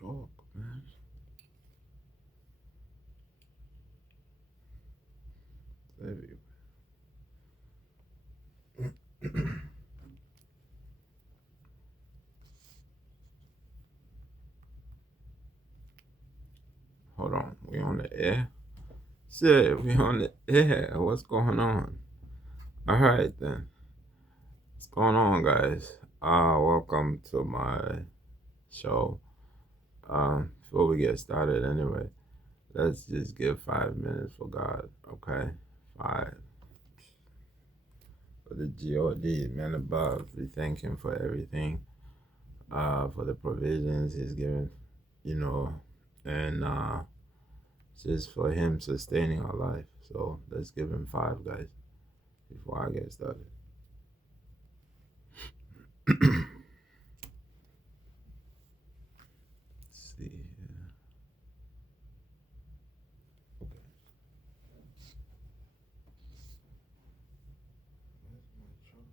Chalk, man. Everywhere. Hold on. We on the air? Shit, we on the air. What's going on? All right, then. What's going on, guys? Welcome to my show. Before we get started, anyway, let's just give 5 minutes for God, okay? Five. For the God, man above, we thank Him for everything, for the provisions He's given, you know, and just for Him sustaining our life. So let's give Him five, guys, before I get started. Let's see here. Okay. Where's my chart?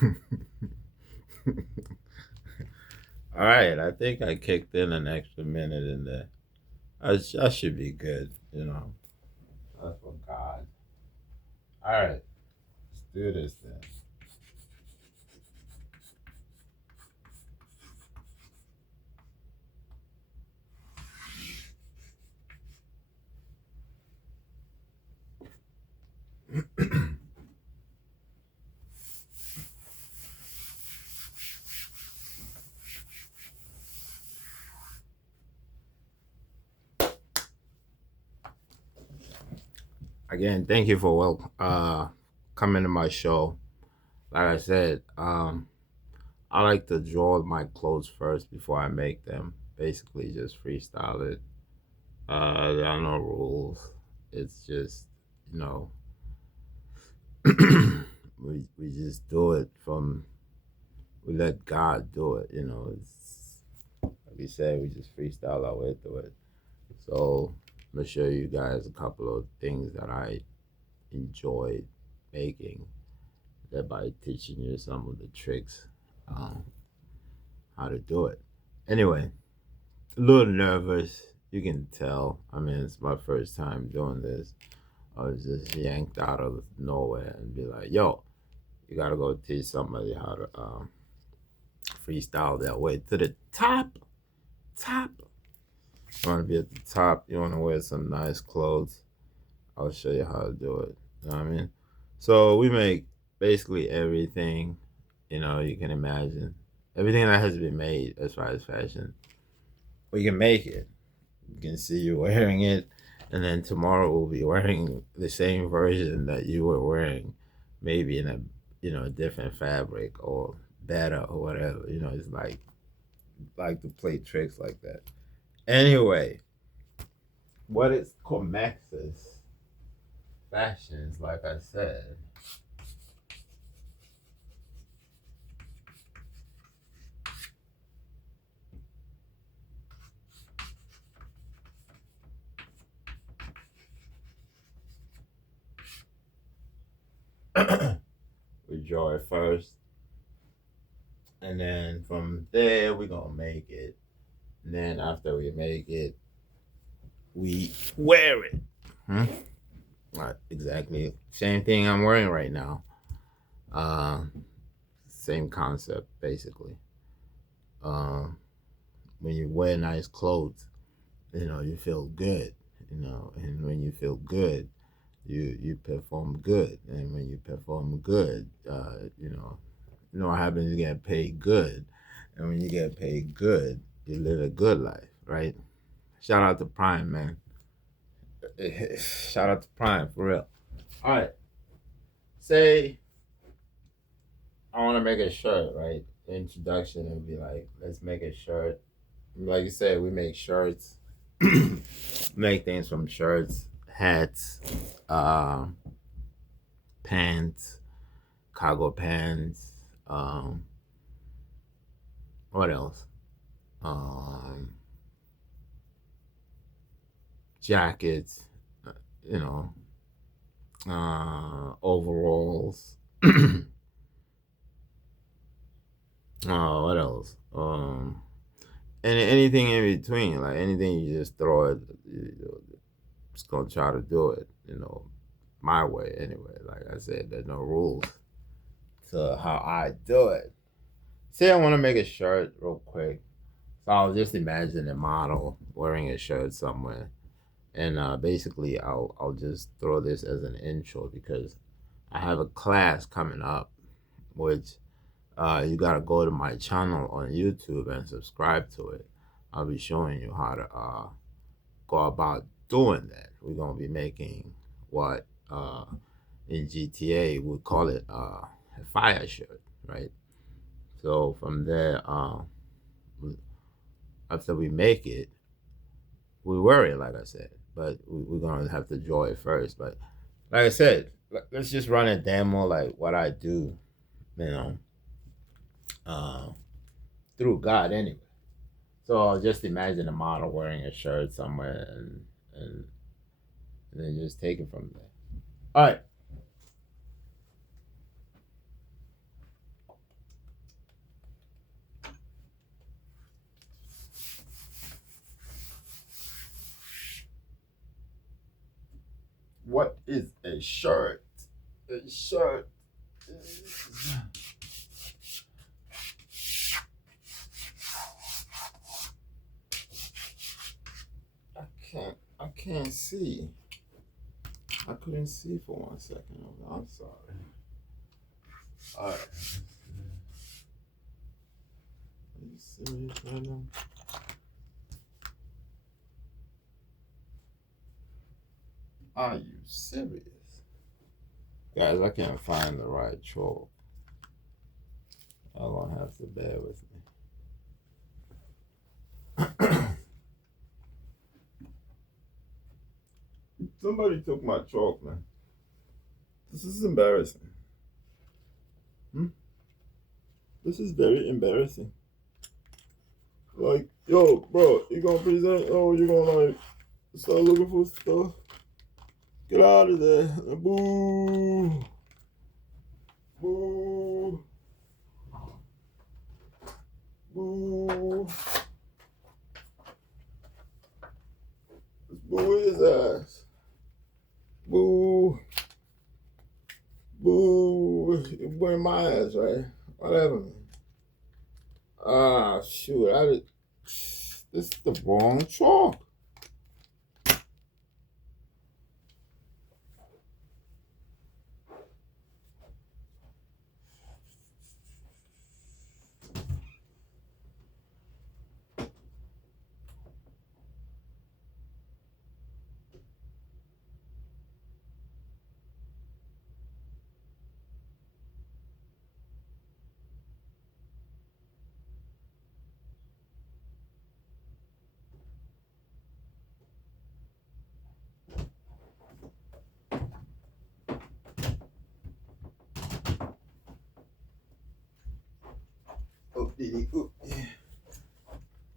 All right, I think I kicked in an extra minute in there. I should be good, you know. That's for God. All right, let's do this then. Again, thank you for coming to my show. Like I said, I like to draw my clothes first before I make them. Basically, just freestyle it. There are no rules. It's just, you know, we just do it from, we let God do it. You know, it's like we said, we just freestyle our way through it. So I'm gonna show you guys a couple of things that I enjoyed making, thereby teaching you some of the tricks, um, how to do it. Anyway, a little nervous. You can tell. I mean, it's my first time doing this. I was just yanked out of nowhere and be like, "Yo, you gotta go teach somebody how to freestyle their way to the top. Top. You want to be at the top. You want to wear some nice clothes. I'll show you how to do it. You know what I mean? So we make basically everything, you know, you can imagine. Everything that has been made as far as fashion. We can make it. You can see you wearing it. And then tomorrow we'll be wearing the same version that you were wearing, maybe in a, you know, different fabric or better or whatever. You know, it's like to play tricks like that. Anyway, what is Comexis fashions, like I said, we draw it first, and then from there we're gonna make it. And then after we make it, we wear it. Hmm? Right, exactly. Same thing I'm wearing right now. Uh, Same concept, basically. Um, when you wear nice clothes, you know, you feel good, you know, and when you feel good, you perform good, and when you perform good, you know what happens. You get paid good, and when you get paid good, you live a good life, right? Shout out to Prime, man. Shout out to Prime for real. All right, say I want to make a shirt, right? The introduction would be like, let's make a shirt. Like you said, we make shirts, make things from shirts, hats, um, pants, cargo pants. What else? Um, Jackets. uh, You know, overalls. What else? And anything in between, like anything you just throw it, just gonna try to do it, you know, my way anyway. Like I said, there's no rules to how I do it. Say I want to make a shirt real quick. So I'll just imagine a model wearing a shirt somewhere. And basically, I'll just throw this as an intro because I have a class coming up, which you gotta go to my channel on YouTube and subscribe to it. I'll be showing you how to go about doing that. We're gonna be making what in GTA we call it a fire shirt, right? So from there, after we make it, we wear it, like I said. But we're gonna have to draw it first. But like I said, let's just run a demo like what I do, you know, uh, through God anyway. So I'll just imagine a model wearing a shirt somewhere, and, and then just take it from there. All right. What is a shirt? A shirt I can't see. I couldn't see for 1 second. I'm sorry. All right. Are you serious right now? Are you serious? Guys, I can't find the right chalk. Y'all gonna have to bear with me. Somebody took my chalk, man. This is embarrassing. This is very embarrassing. Like, yo, bro, you gonna present? Oh, you gonna like start looking for stuff? Get out of there! Boo! Boo! Boo! Let's boo his ass. Boo! Boo! You're booing my ass, right? Whatever. Ah, shoot! This is the wrong chalk.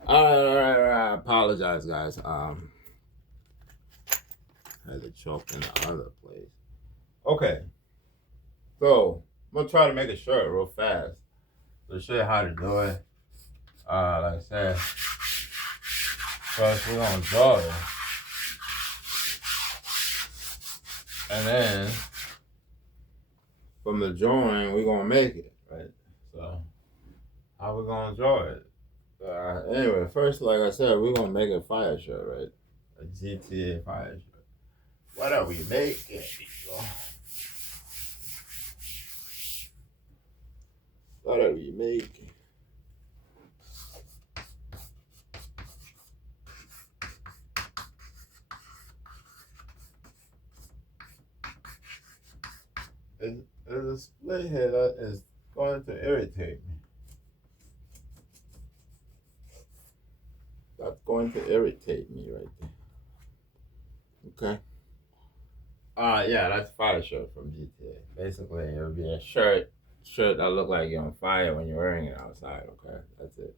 All right. I apologize, guys. I had the chalk in the other place. Okay, so I'm gonna try to make a shirt real fast. To show you how to do it. Like I said, first we're gonna draw it, and then from the drawing we're gonna make it, right? So how we gonna draw it? Anyway, first, like I said, we're gonna make a fire shirt, right? A GTA fire shirt. What are we making, people? What are we making? There's a split here that is going to irritate me. That's going to irritate me right there. Okay. Yeah, that's a fire shirt from GTA. Basically, it would be a shirt that look like you're on fire when you're wearing it outside. Okay, that's it.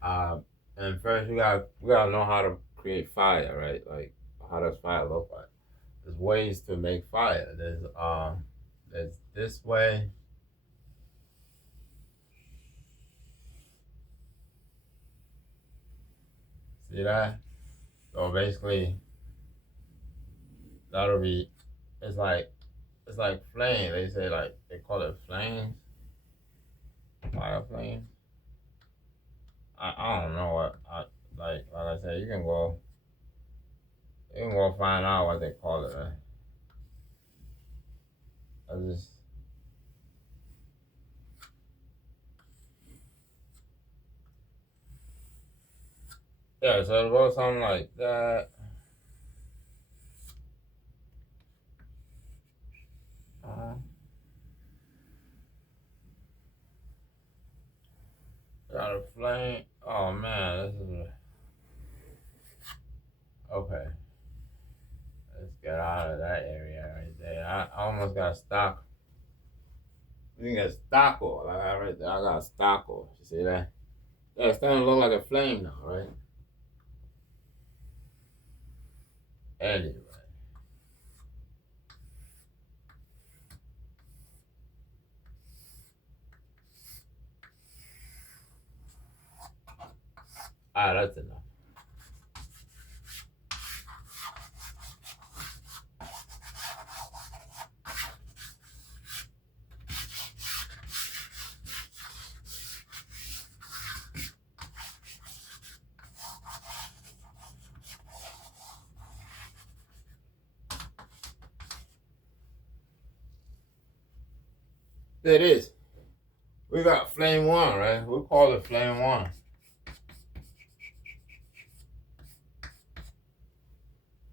And first we gotta know how to create fire, right? Like, how does fire look like? There's ways to make fire. There's this way. See that? So basically, that'll be. It's like flame. They say, like, they call it flames, fire flames. I don't know what like I said. You can go find out what they call it. Right? I just Yeah. So it'll go something like that. Uh, got a flame. Oh man, this is okay. Let's get out of that area right there. I almost got stuck. You can get stucco like that right there. I got stucco. You see that? Yeah, it's starting to look like a flame now, right? Anyway. That's enough. There it is. We got flame one, right? We'll call it flame one.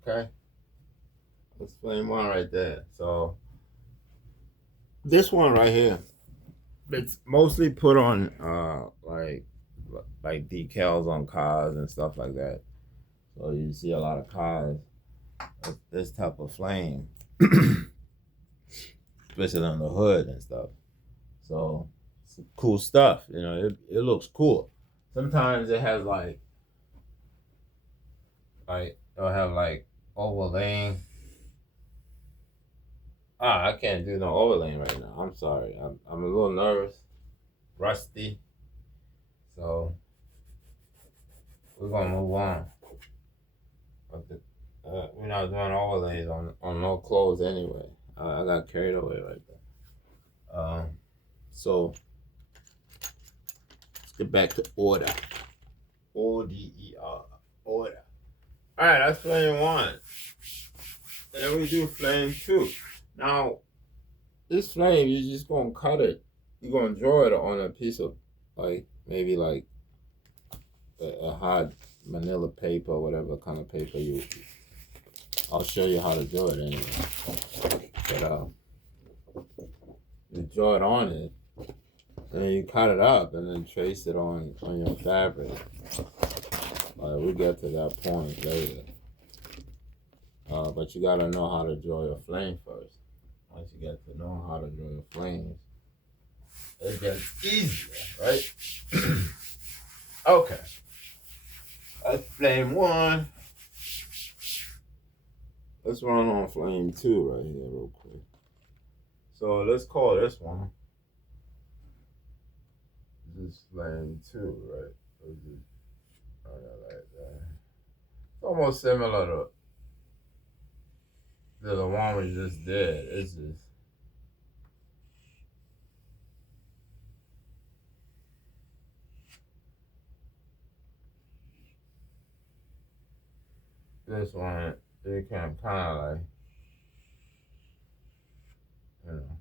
Okay? That's flame one right there. So this one right here, it's mostly put on like decals on cars and stuff like that. So you see a lot of cars with this type of flame, especially on the hood and stuff. So it's cool stuff. You know, it looks cool. Sometimes it has like it'll have like overlaying. I can't do no overlaying right now. I'm sorry. I'm a little nervous, rusty. So we're gonna move on. But we're not doing overlays on no clothes anyway. I got carried away right there. So let's get back to order. ODER. Order. All right, that's flame one. And then we do flame two. Now, this flame, you're just gonna cut it. You're gonna draw it on a piece of maybe like a hard manila paper or whatever kind of paper you. I'll show you how to do it anyway. But you draw it on it, and then you cut it up, and then trace it on your fabric. We'll get to that point later. But you gotta know how to draw your flame first. Once you get to know how to draw your flames, it gets easier, right? Okay. That's flame one. Let's run on flame two right here real quick. So let's call this one. This is flame two, right? Like that. It's almost similar to the one we just did. It's just this one. It can kind of like, you know,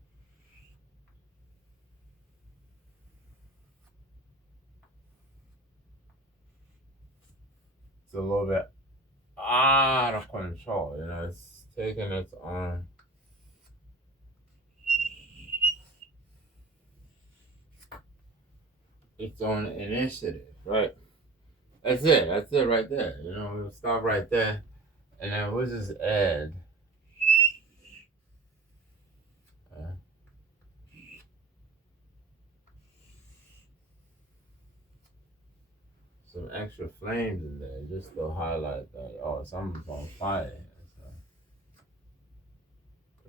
it's a little bit out of control. You know, it's taking its own initiative, right? That's it. That's it right there. You know, we'll stop right there, and then we'll just add. Some extra flames in there just to highlight that something's on fire. So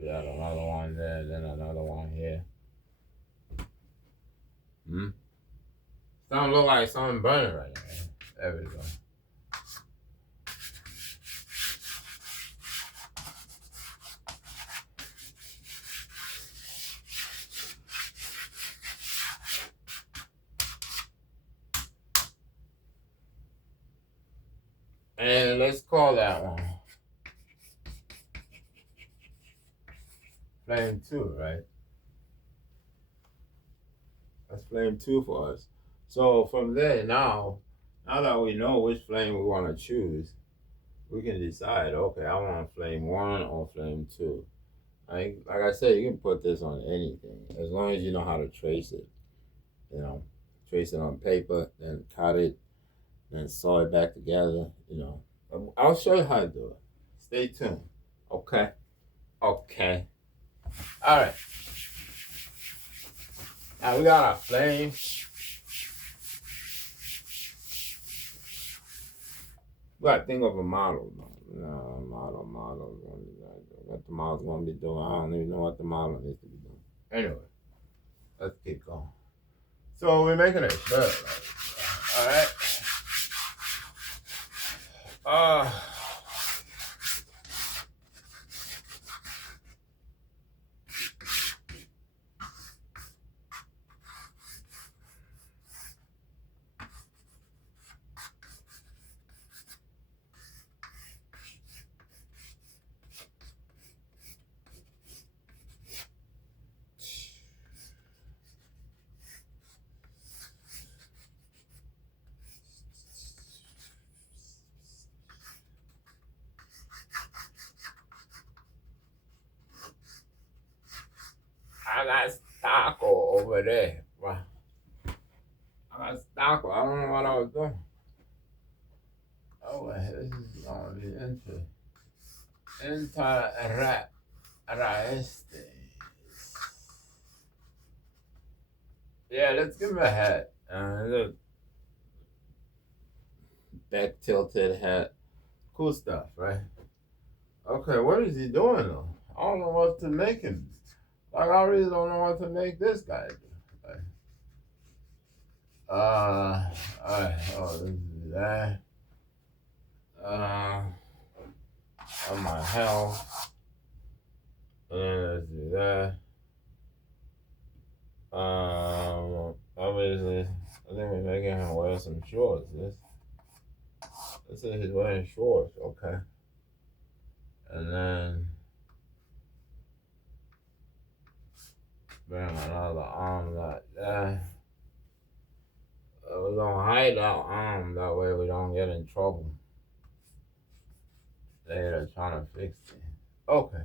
we got another one there, then another one here. Something look like something burning right now. There we go. And let's call that one flame two, right? That's flame two for us. So from there now that we know which flame we want to choose, we can decide, okay, I want flame one or flame two. Like I said, you can put this on anything as long as you know how to trace it. You know, trace it on paper, then cut it, then sew it back together. You know, I'll show you how to do it. Stay tuned. Okay. Okay. All right. Now we got our flame. We gotta think of a model. No, model. What the model's gonna be doing? I don't even know what the model needs to be doing. Anyway, let's keep going. So we're making a shirt. All right. got Stocko over there. Wow. I got Stocko. I don't know what I was doing. Oh, this is going to be interesting. Interesting. Yeah, let's give him a hat. Look, back tilted hat. Cool stuff, right? Okay, what is he doing though? I don't know what to make him. Like, I really don't know what to make this guy do. Like, alright, oh, this is that. On my health. Let's do that. Obviously, I think we're making him wear some shorts. Let's say he's wearing shorts, okay. And then bring another arm like that. We're gonna hide our arm that way we don't get in trouble later trying to fix it. Okay.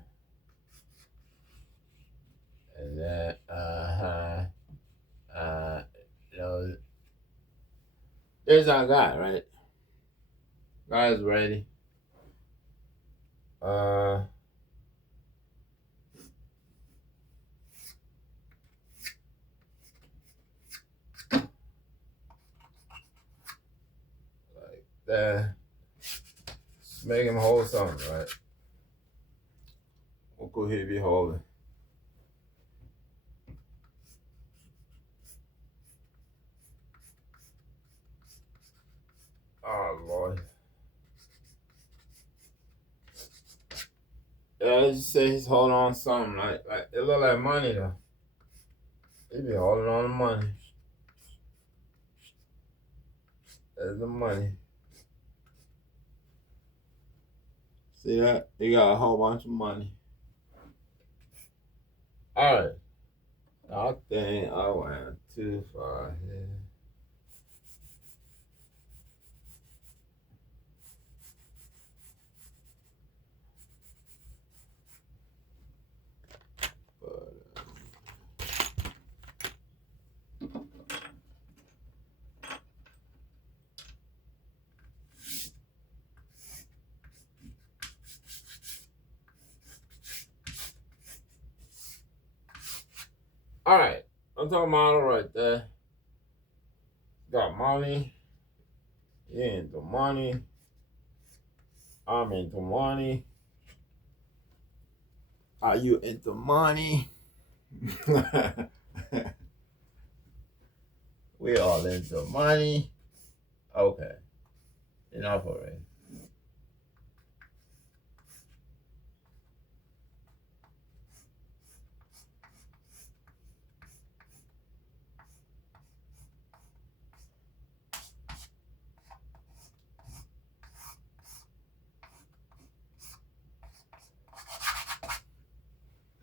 And then you know, there's our guy, right? Guy's ready. Like that. Make him hold something, right? What could he be holding? Oh Lord. Yeah, I just say he's holding on something like it look like money though. He be holding on to money. There's the money. See that? He got a whole bunch of money. Alright. I think I went too far here. Alright. I'm talking model right there. Got money. You into money. I'm into money. Are you into money? We all into money. Okay. Enough already.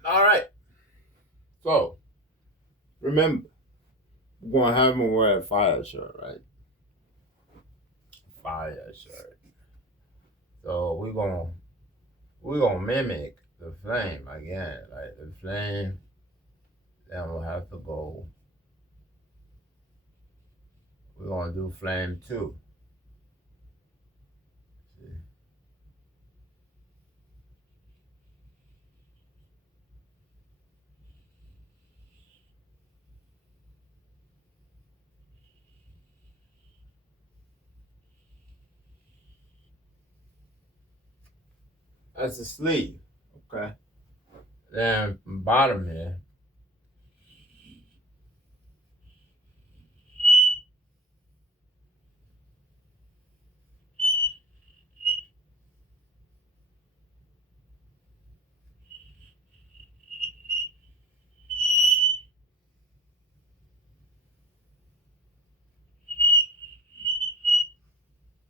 All right. So, remember, we're going to have him wear a fire shirt, right? Fire shirt. So, we're gonna mimic the flame again. Like the flame, then we'll have to go. We're gonna do flame 2. See? That's the sleeve. Okay. Then bottom here.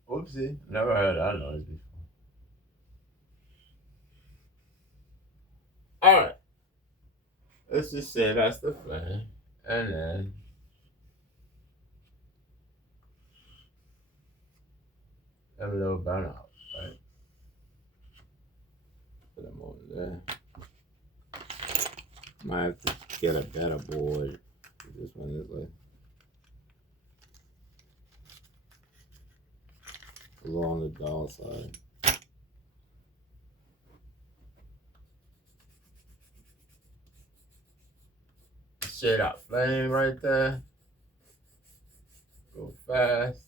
Oopsie, never heard that noise before. All right. Let's just say that's the flame, and then have a little burnout, right? Put them over there. Might have to get a better board. This one is like a little on the dull side. Shade out flame right there. Go fast.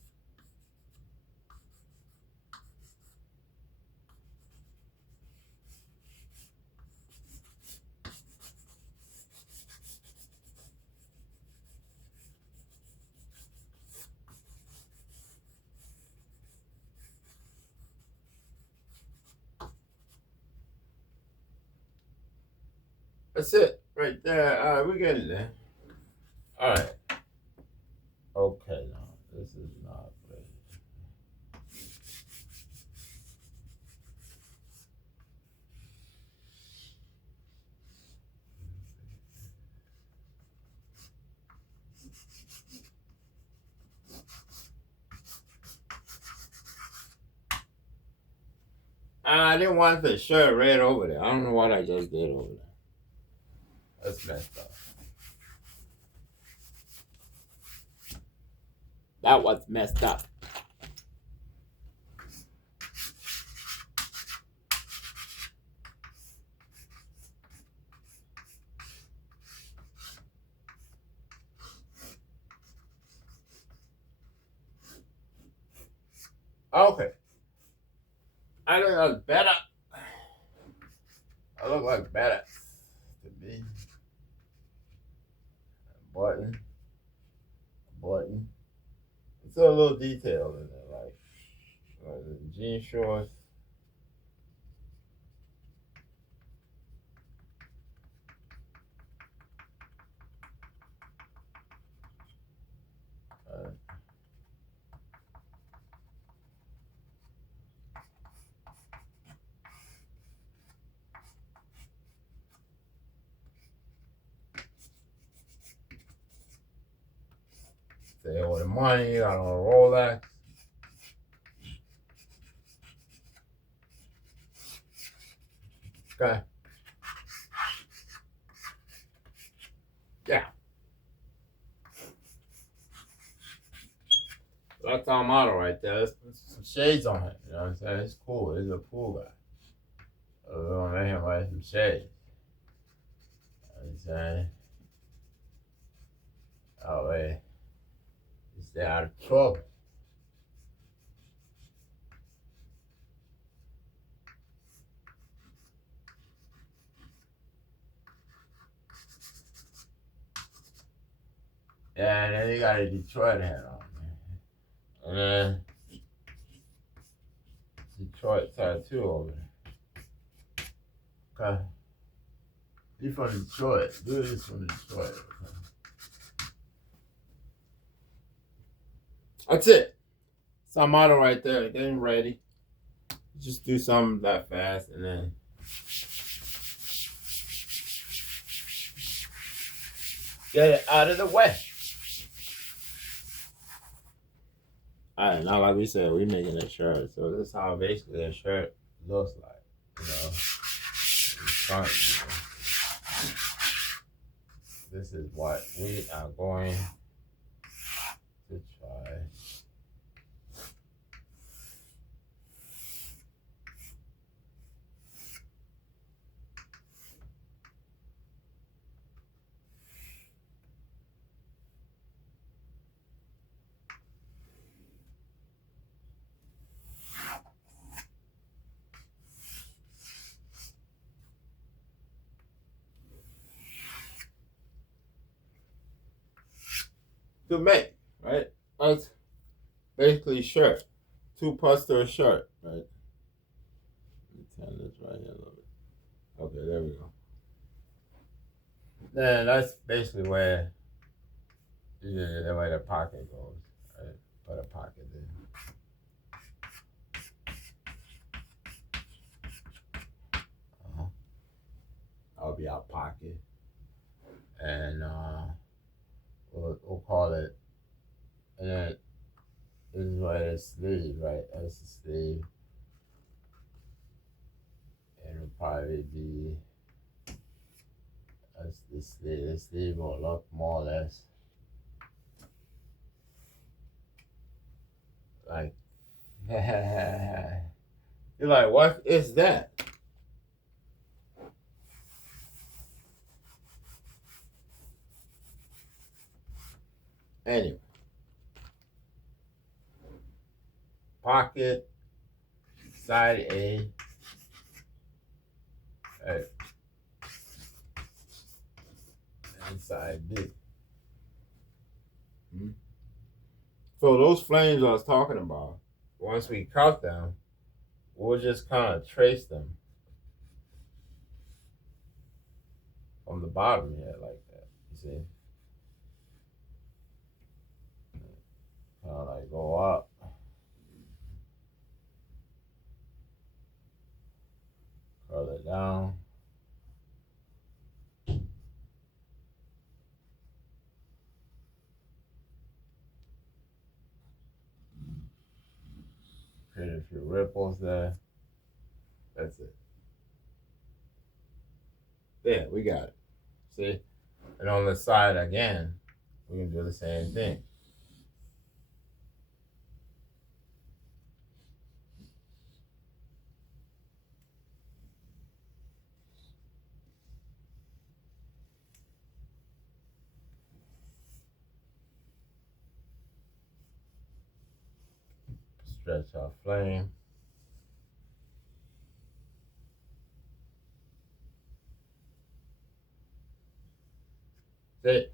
That's it right there. All right, we're getting there. All right. Okay, now this is not ready. I didn't want the shirt red over there. I don't know what I just did over there. That's messed up. That was messed up. Okay. I think that's better. I look like better to me. Button. It's a little detail in there, like the jean shorts. They owe the money. I don't know Rolex. Okay. Yeah. That's our motto right there. Let's put some shades on it. You know what I'm saying? It's cool. He's a cool guy. So we're gonna make him wear some shades. You know what I'm saying? Oh wait. Stay out of trouble. Yeah, and then you got a Detroit hat on, man. And then Detroit tattoo over there. Okay. You from Detroit. Do this from Detroit. Okay. That's it. It's our motto right there. Getting ready. Just do something that fast and then get it out of the way. Alright, now like we said, we're making a shirt. So this is how basically a shirt looks like. You know. Front, you know. This is what we are going to try. To make, right? That's basically shirt. 2 parts to a shirt, right? Let me turn this right here a little bit. Okay, there we go. Then that's basically where the way the pocket goes, right? Put a pocket there. That'll be our pocket. And we'll call it, and then this is where the sleeve, right? That's the sleeve. And it'll probably be, that's This sleeve will look more or less like. You're like, what is that? Anyway, pocket, side A, and side B. So those flames I was talking about, once we cut them, we'll just kind of trace them from the bottom here like that. You see? Kind of like go up. Curl it down. Create a few ripples there. That's it. There, we got it. See? And on the side again, we can do the same thing. Stretch our flame. See?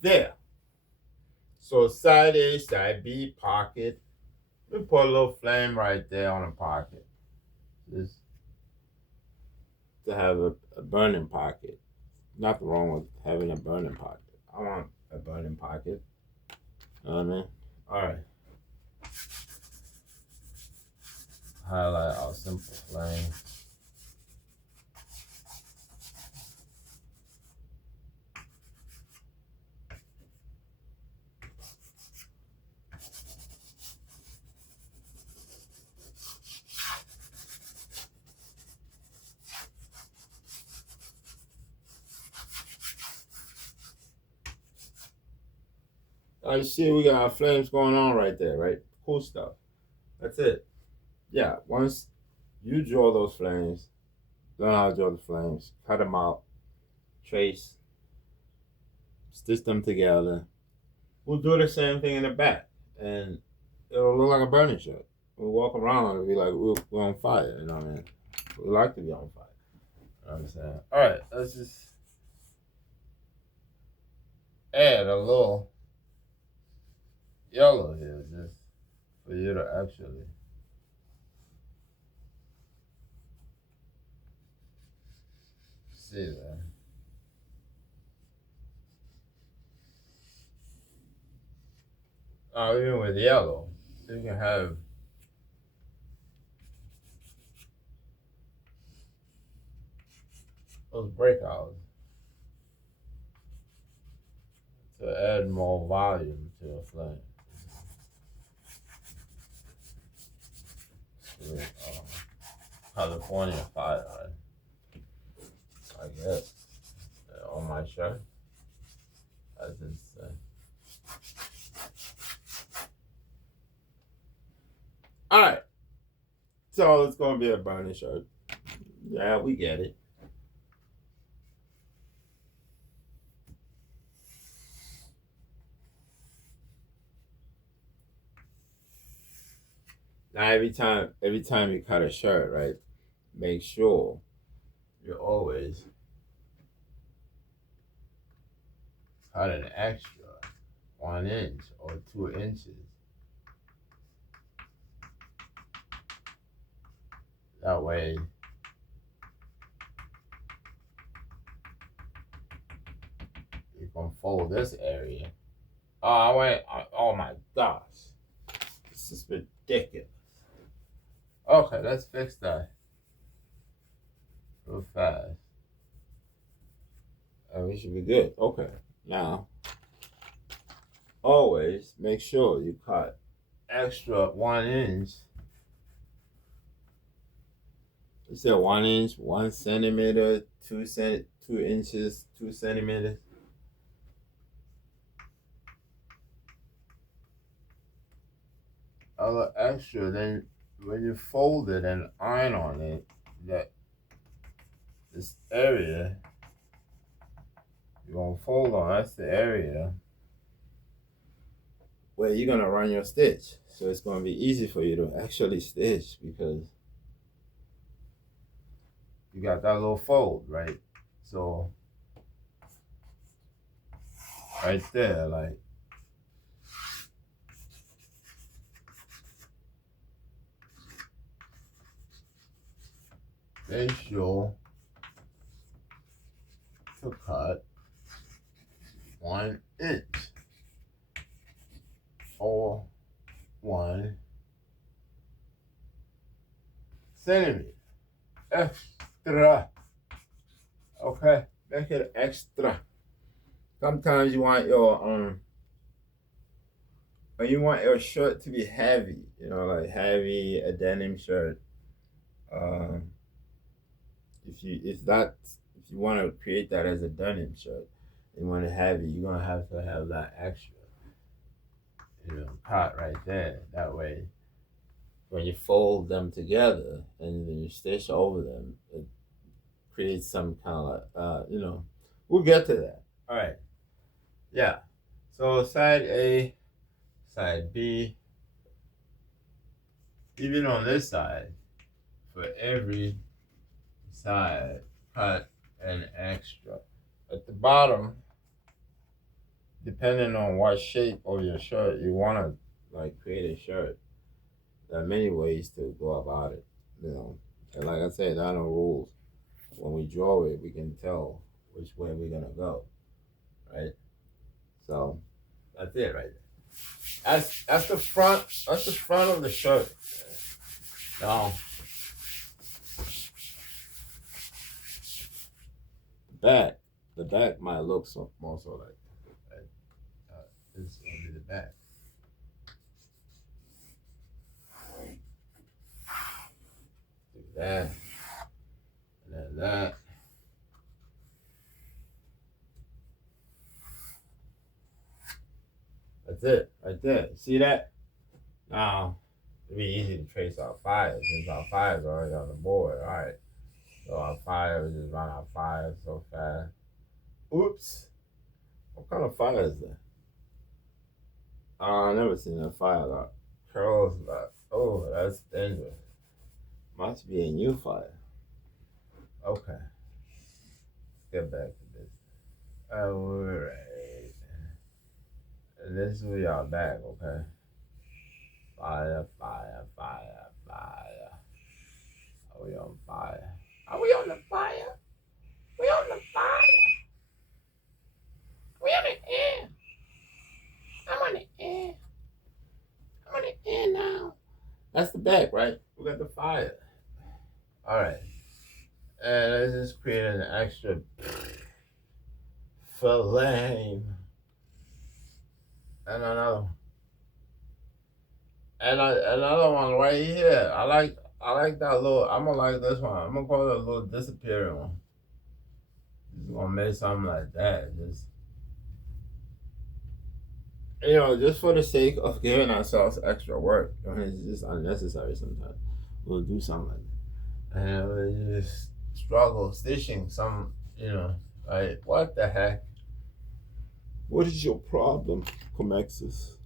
There. So side A, side B, pocket. We put a little flame right there on the pocket. Just to have a burning pocket. Nothing wrong with having a burning pocket. I want a burning pocket. You know what I mean? Alright. Highlight our simple flame. You see, we got our flames going on right there, right? Cool stuff. That's it. Yeah, once you draw those flames, learn how to draw the flames, cut them out, trace, stitch them together. We'll do the same thing in the back, and it'll look like a burning shirt. We'll walk around and be like, we're on fire, you know what I mean? We like to be on fire. You know what I'm saying? All right, let's just add a little yellow here, just for you to actually see that. Even with yellow, you can have those breakouts to add more volume to a flame. California fire, I guess, on my shirt. That's insane. All right, so it's gonna be a burning shirt. Yeah, we get it. Now every time you cut a shirt, right, make sure you always cut an extra 1 inch or 2 inches. That way you can fold this area. Oh my gosh. This is ridiculous. Okay, let's fix that. real fast. And we should be good. Okay. Now, always make sure you cut extra 1 inch. You said 1 inch, 1 centimeter, 2 inches, 2 centimeters. Other extra, then when you fold it and iron on it, that this area you're gonna fold on, that's the area where you're gonna run your stitch. So it's gonna be easy for you to actually stitch because you got that little fold, right? So right there, like make sure to cut 1 inch or 1 centimeter extra. Okay, make it extra. Sometimes you want your shirt to be heavy, like heavy, a denim shirt. Um, if you want to create that as a denim shirt, you want it heavy, you're gonna have to have that extra, part right there. That way, when you fold them together and then you stitch over them, it creates some kind of we'll get to that. All right, yeah. So side A, side B, even on this side, for every side, cut an extra. At the bottom, depending on what shape of your shirt you want to create a shirt, there are many ways to go about it. And like I said, there are no rules. When we draw it, we can tell which way we're gonna go, right? So that's it right there. That's the front. That's the front of the shirt. Now, the back might look more so like this is gonna be the back. Do that, and then that. That's it, right there. See that? Now, it'd be easy to trace our fires since our fires are already on the board. All right. So our fire, we just run our fire so fast. Oops. What kind of fire is that? I never seen a fire that curls like. Oh, that's dangerous. Must be a new fire. Okay. Let's get back to this. Alright. This is we are back, okay? Fire, fire, fire, fire. Are we on fire? Are we on the fire? We on the fire. We on the air. I'm on the air. I'm on the air now. That's the back, right? We got the fire. All right. And let's just create an extra flame. And another one. And another one right here. I like that little. I'm gonna like this one. I'm gonna call it a little disappearing one. Just gonna make something like that. Just for the sake of giving ourselves extra work. It's just unnecessary sometimes. We'll do something like that. And we'll just struggle stitching some, like, what the heck? What is your problem, Comexis?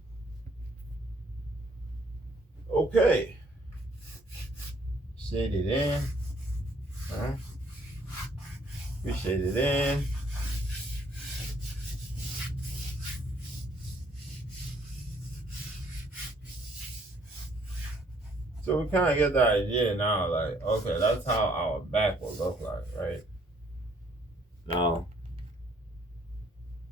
Okay. Shade it in. We shade it in. So we kind of get the idea now, like, okay, that's how our back will look like, right? Now,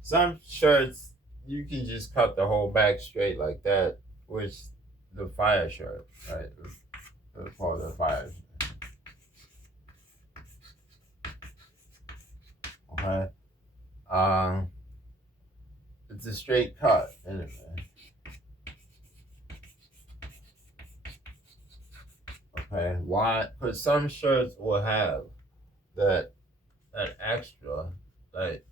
some shirts, you can just cut the whole back straight like that, which the fire shirt, right? We call the fire shirt. right? Um, it's a straight cut anyway. Okay, why? Because some shirts will have that extra, like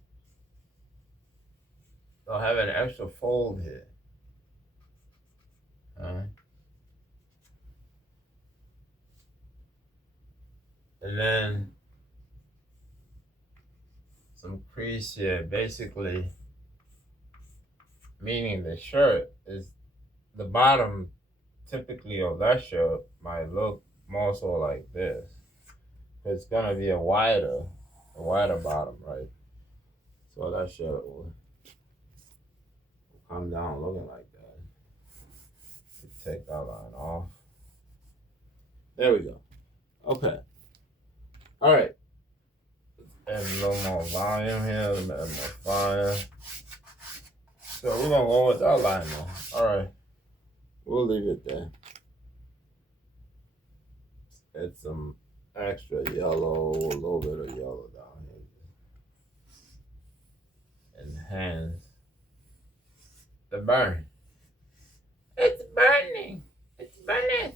they'll have an extra fold here. And then some crease here, basically meaning the shirt is the bottom typically of that shirt might look more so like this. It's gonna be a wider bottom, right? So that shirt will come down looking like that. Take that line off. There we go. Okay. All right. And a little more volume here, a little bit more fire. So we're gonna go with that line now. All right. We'll leave it there. Add some extra yellow, a little bit of yellow down here. Enhance the burn. It's burning. It's burning.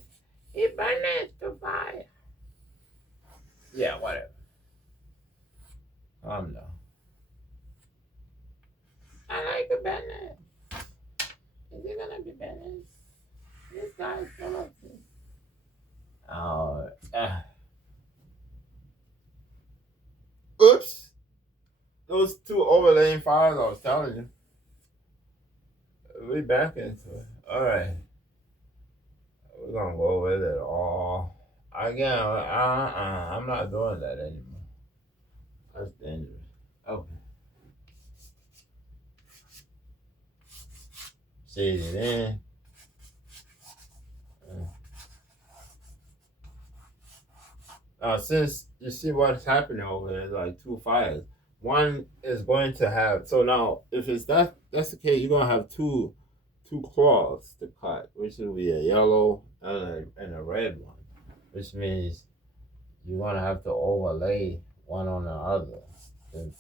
It burns the fire. Yeah, whatever. Calm down. I like the burning. Is it gonna be burning? This guy's gonna see. Oh, oops. Those two overlaying files I was telling you. We back into it. All right. We're gonna go with it all. Again, I'm not doing that anymore. That's dangerous. Okay. Shade it in. Since you see what's happening over there, like two fires. One is going to have, so now if it's that's the case, you're gonna have two cloths to cut, which will be a yellow and a red one, which means you're gonna have to overlay one on the other if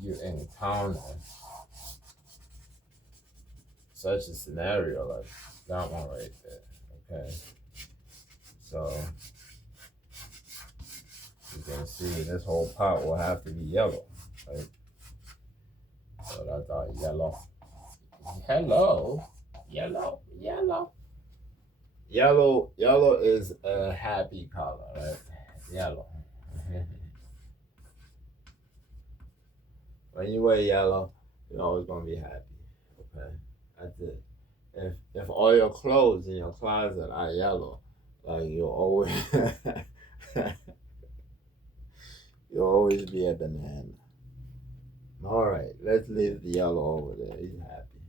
you encounter such a scenario like that one right there. Okay, so you can see this whole pot will have to be yellow, right? So that's our yellow. Hello, yellow. Yellow is a happy color, right? Yellow. When you wear yellow, you're always gonna be happy. Okay, that's it. If all your clothes in your closet are yellow, like you'll always you'll always be a banana. All right, let's leave the yellow over there. He's happy.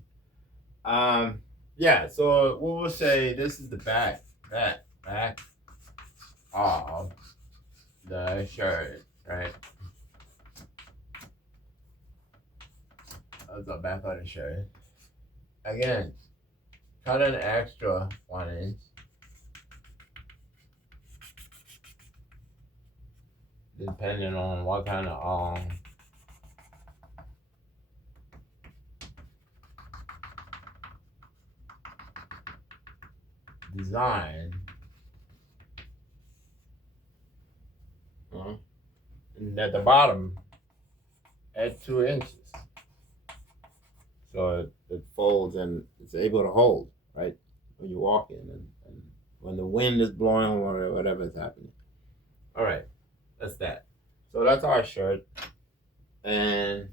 Yeah. So we will say this is the back of the shirt, right? That's the back of the shirt. Again, cut an extra 1 inch. Depending on what kind of design. And at the bottom, at 2 inches. So it folds and it's able to hold, right? When you walk in and when the wind is blowing or whatever is happening. All right, that's that. So that's our shirt. And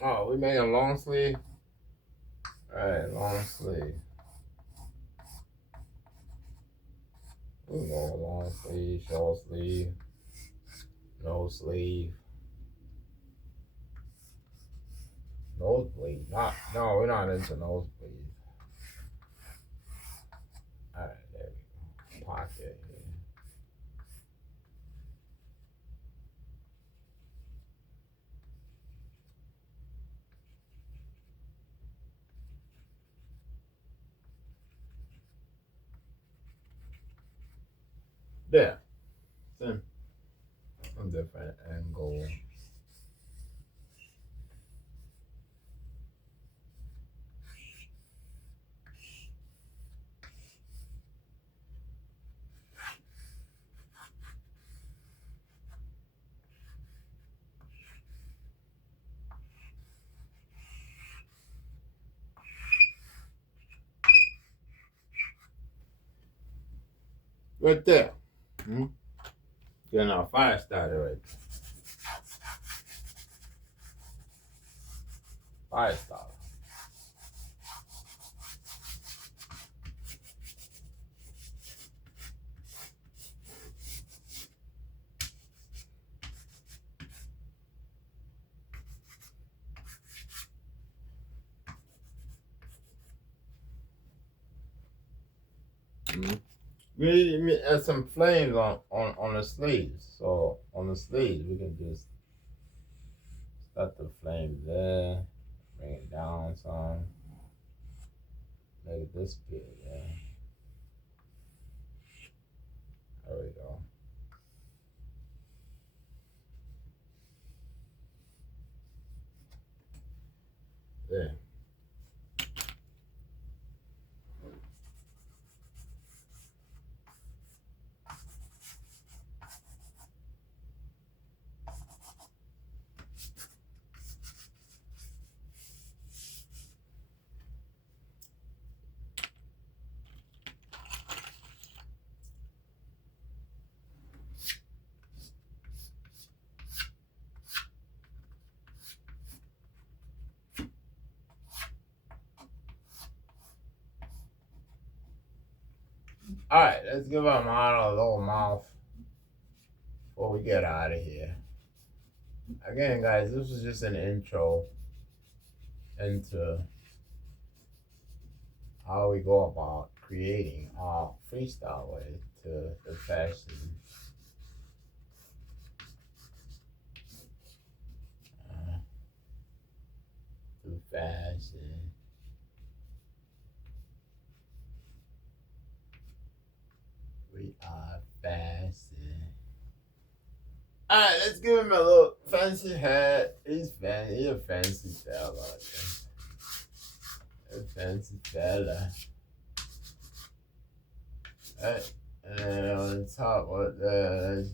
Oh, we made a long sleeve. All right, long sleeve. We can go long sleeve, short sleeve, no sleeve, nosebleed. Not no, we're not into nosebleed. All right, there we go. Pocket here. There. Then a different angle. Right there. Hmm? Getting our fire started right there. Fire starter. Hmm? We need some flames on the sleeves. So on the sleeves we can just start the flame there, bring it down some, make it disappear, yeah. There we go. There. Alright, let's give our model a little mouth before we get out of here. Again, guys, this was just an intro into how we go about creating our freestyle way to the fashion. To fashion. We are fashion. Alright, let's give him a little fancy hat. He's fancy. He's a fancy fella. A fancy fella. Alright. And then on the top, what the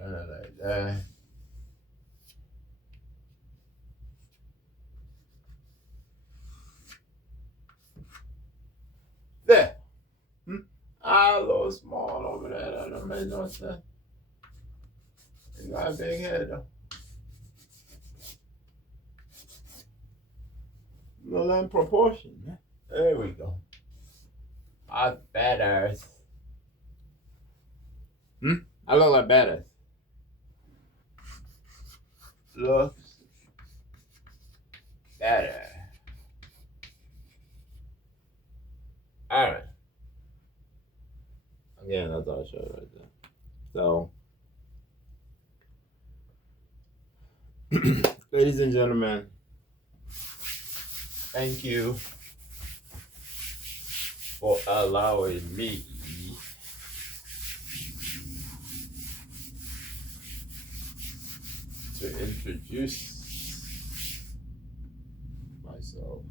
like that. There. Hmm? Ah, a little small over there. That don't make no sense. You got a big head though. Well, in proportion, man. There we go. I'm badass. Hmm? I look like badass. Looks better. Alright. Again, that's all I showed right there. So, ladies and gentlemen, thank you for allowing me to introduce myself.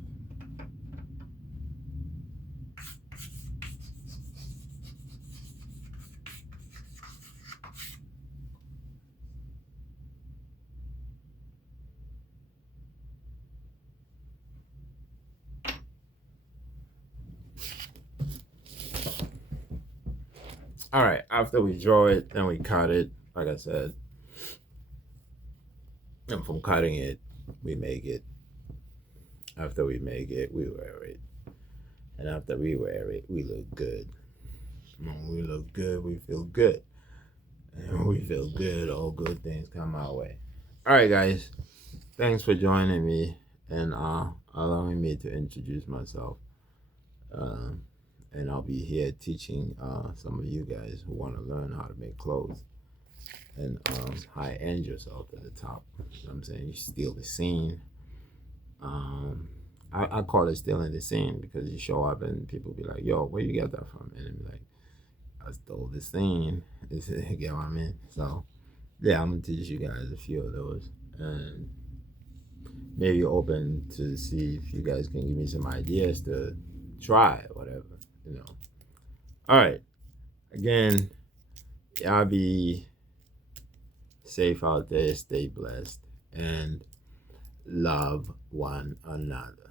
All right, after we draw it, then we cut it, like I said. And from cutting it, we make it. After we make it, we wear it. And after we wear it, we look good. When we look good, we feel good. And when we feel good, all good things come our way. All right, guys. Thanks for joining me and allowing me to introduce myself. And I'll be here teaching some of you guys who want to learn how to make clothes and how to end yourself at the top. You know what I'm saying? You steal the scene. I call it stealing the scene because you show up and people be like, yo, where you get that from? And I'm like, I stole the scene. You get what I mean? So, yeah, I'm going to teach you guys a few of those. And maybe open to see if you guys can give me some ideas to try, whatever, you know. All right. Again, y'all be safe out there, stay blessed, and love one another.